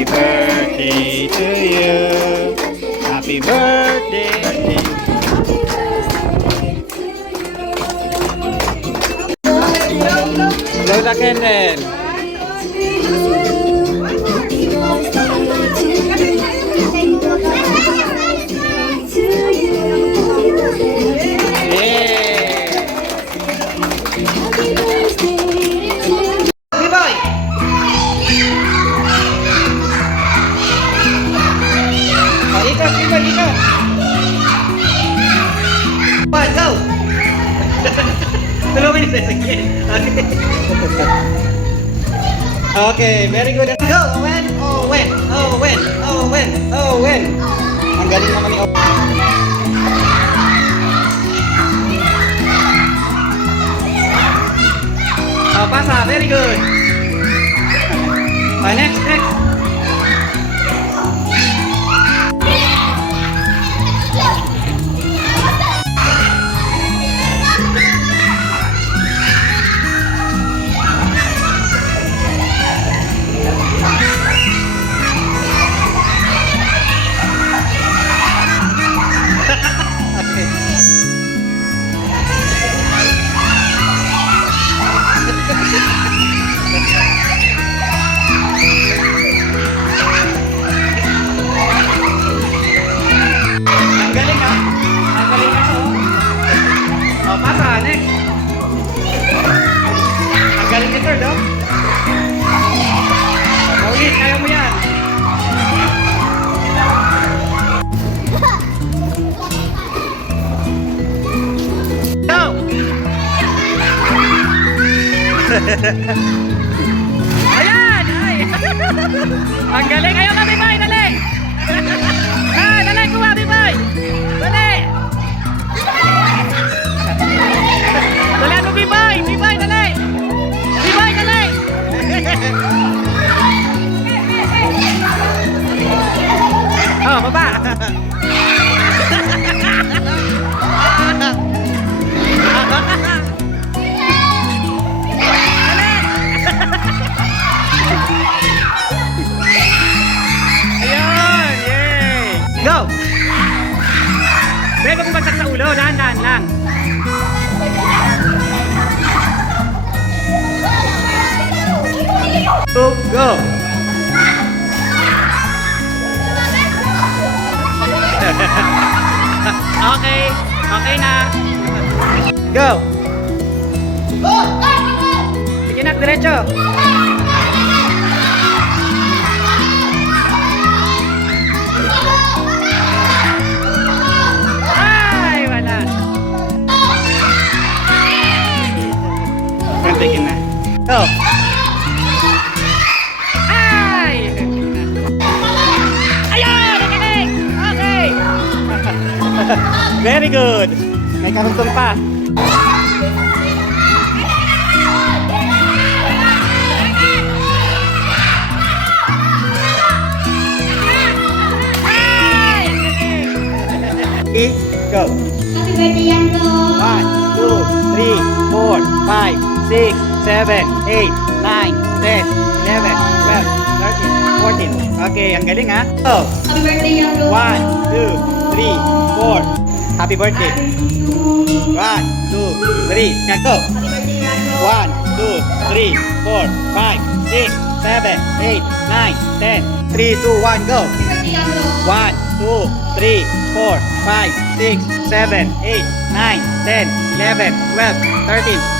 Happy birthday to you. Happy birthday. Blow the candle. Okay, very good. Go, Owen! Owen! Owen! Owen! Owen! Ang galing naman ni Owen. Oh, pasa. Very good. Next. Ayan! Ay! Ang galing! Ayaw ka, Bibay! Dali! Dali! Kuha, Bibay! Dali! Dali ano, Bibay! Bibay, dali! Bibay, dali! Oh, baba! Go! Bago kung bagsak sa ulo, dahan-dahan lang. Go! Okay, okay na. Go! Sige na, diretso. Ay, wala. Tigil na. Go! Ay! Ayan! Nagaling! Okay! Very good! May karugtong pa. Go! Happy birthday, Yanto! 1, 2, 3, 4, 5, 6, 7, 8, 9, 10, 11, 12, 13, 14. Okay, ang galing ha. Go! Happy birthday, Yanto! 1, 2, 3, 4. Happy birthday. 1, 2, 3. Yan, go! Happy birthday, Yanto! 1, 2, 3, 4, 5, 6, 7, 8, 9, 10. 3, 2, 1, go! Happy birthday, Yanto! 1, 2, 3, 4, 5, 6, 7, 8, 9, 10, 11, 12, 13,